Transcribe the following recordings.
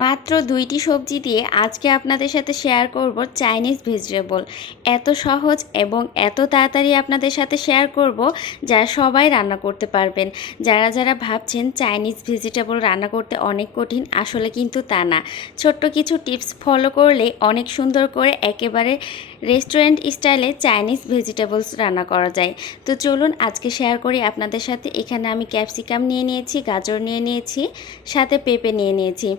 মাত্র ২টি সবজি দিয়ে আজকে আপনাদের সাথে শেয়ার করব চাইনিজ ভেজিটেবল। এত সহজ এবং এত তাড়াতাড়ি আপনাদের সাথে শেয়ার করব যা সবাই রান্না করতে পারবেন। যারা ভাবছেন চাইনিজ ভেজিটেবল রান্না করতে অনেক কঠিন, আসলে কিন্তু তা না। ছোট্ট কিছু টিপস ফলো করলে অনেক সুন্দর করে একেবারে রেস্টুরেন্ট স্টাইলে চাইনিজ ভেজিটেবলস রান্না করা যায়। তো চলুন আজকে শেয়ার করি আপনাদের সাথে। এখানে আমি ক্যাপসিকাম নিয়ে নিয়েছি, গাজর নিয়ে নিয়েছি, সাথে পেঁপে নিয়ে নিয়েছি।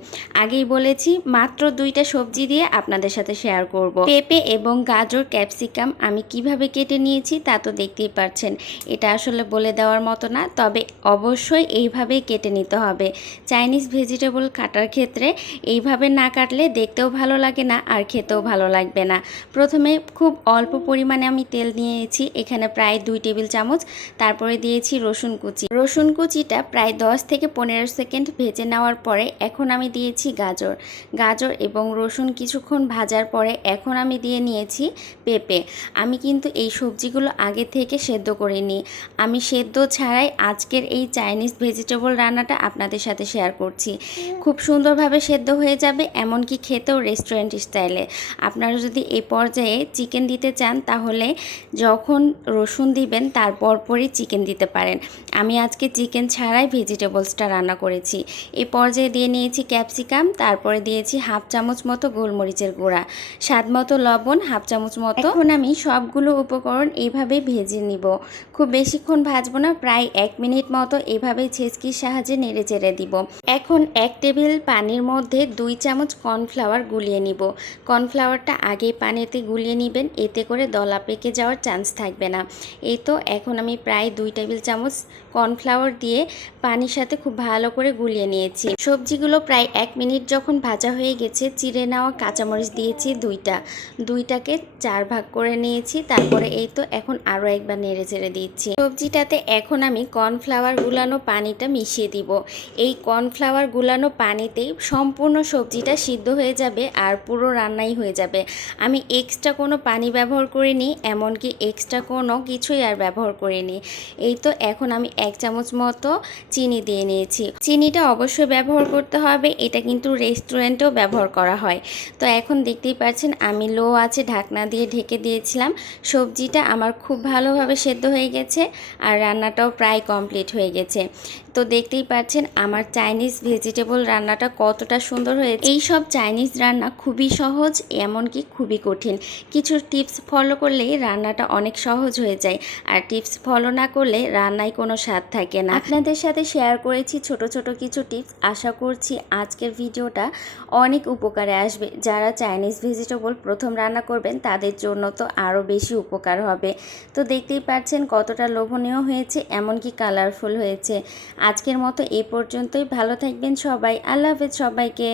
আগেই বলেছি মাত্র 2টা সবজি দিয়ে আপনাদের সাথে শেয়ার করব। পেঁপে এবং গাজর ক্যাপসিকাম আমি কিভাবে কেটে নিয়েছি তা তো দেখতেই পাচ্ছেন। এটা আসলে বলে দেওয়ার মতো না, তবে অবশ্যই এইভাবেই কেটে নিতে হবে। চাইনিজ ভেজিটেবল কাটার ক্ষেত্রে এইভাবে না কাটলে দেখতেও ভালো লাগে না আর খেতেও ভালো লাগবে না। প্রথমে খুব অল্প পরিমাণে আমি তেল নিয়েছি, এখানে প্রায় 2 টেবিল চামচ। তারপরে দিয়েছি রসুন কুচি। রসুন কুচিটা প্রায় 10 থেকে 15 সেকেন্ড ভেজে নেওয়ার পরে এখন আমি দিয়েছি গাজর এবং রসুন কিছুক্ষণ ভাজার পরে এখন আমি দিয়ে নিয়েছি পেঁপে। আমি কিন্তু এই সবজিগুলো আগে থেকে সেদ্ধ করিনি, আমি সেদ্ধ ছাড়াই আজকের এই চাইনিজ ভেজিটেবল রান্নাটা আপনাদের সাথে শেয়ার করছি। খুব সুন্দরভাবে সেদ্ধ হয়ে যাবে, এমনকি খেতেও রেস্টুরেন্ট স্টাইলে। আপনারা যদি এই পর্যায়ে চিকেন দিতে চান তাহলে যখন রসুন দিবেন তার পরপরই চিকেন দিতে পারেন। আমি আজকে চিকেন ছাড়াই ভেজিটেবলসটা রান্না করেছি। এই পর্যায়ে দিয়ে নিয়েছি ক্যাপসিকাম, তারপরে দিয়েছি হাফ চামচ মতো গোলমরিচের গুঁড়া, স্বাদ মতো লবণ হাফ চামচ মতো। এখন আমি সবগুলো উপকরণ এইভাবেই ভেজে নিব। খুব বেশিক্ষণ ভাজবো না, প্রায় 1 মিনিট মতো এইভাবেই ছেঁচকির সাহায্যে নেড়ে চেড়ে দিব। এখন 1 টেবিল পানির মধ্যে 2 চামচ কর্নফ্লাওয়ার গুলিয়ে নিব। কর্নফ্লাওয়ারটা আগেই পানিতে গুলিয়ে নেবেন, এতে করে দলা পেকে যাওয়ার চান্স থাকবে না। এই তো এখন আমি প্রায় 2 টেবিল চামচ কর্নফ্লাওয়ার দিয়ে পানির সাথে খুব ভালো করে গুলিয়ে নিয়েছি। সবজিগুলো প্রায় 1 মিনিট যখন ভাজা হয়ে গেছে, চিড়ে নেওয়া কাঁচামরিচ দিয়েছি দুইটাকে 4 ভাগ করে নিয়েছি। তারপরে এই তো এখন আরও একবার নেড়ে চেড়ে দিচ্ছি। সবজিটাতে এখন আমি কর্নফ্লাওয়ার গুলানো পানিটা মিশিয়ে দিব। এই কর্নফ্লাওয়ার গুলানো পানিতেই সম্পূর্ণ সবজিটা সিদ্ধ হয়ে যাবে আর পুরো রান্নাই হয়ে যাবে। আমি এক্সট্রা কোনো পানি ব্যবহার করিনি, এমনকি এক্সট্রা কোনো কিছুই আর ব্যবহার করিনি। এই তো এখন আমি 1 চামচ মতো চিনি দিয়ে নিয়েছি। চিনিটা অবশ্যই ব্যবহার করতে হবে, এটা কিন্তু রেস্টুরেন্টেও ব্যবহার করা হয়। তো এখন দেখতেই পাচ্ছেন আমি লো আছে ঢাকনা দিয়ে ঢেকে দিয়েছিলাম। সবজিটা আমার খুব ভালোভাবে সেদ্ধ হয়ে গেছে আর রান্নাটাও প্রায় কমপ্লিট হয়ে গেছে। তো দেখতেই পাচ্ছেন আমার চাইনিজ ভেজিটেবল রান্নাটা কতটা সুন্দর হয়েছে। এই সব চাইনিজ রান্না খুবই সহজ, এমনকি খুবই কঠিন। কিছু টিপস ফলো করলেই রান্নাটা অনেক সহজ হয়ে যায়, আর টিপস ফলো না করলে রান্নায় কোনো স্বাদ থাকে না। আপনাদের সাথে শেয়ার করেছি ছোট ছোট কিছু টিপস, আশা করছি আজকের ভিডিওটা অনেক উপকারে আসবে। যারা চাইনিজ ভেজিটেবল প্রথম রান্না করবেন তাদের জন্য তো আরও বেশি উপকার হবে। তো দেখতেই পাচ্ছেন কতটা লোভনীয় হয়েছে, এমনকি কালারফুল হয়েছে। আজকের মতো এই পর্যন্তই। ভালো থাকবেন সবাই। আল্লাহ হাফেজ সবাইকে।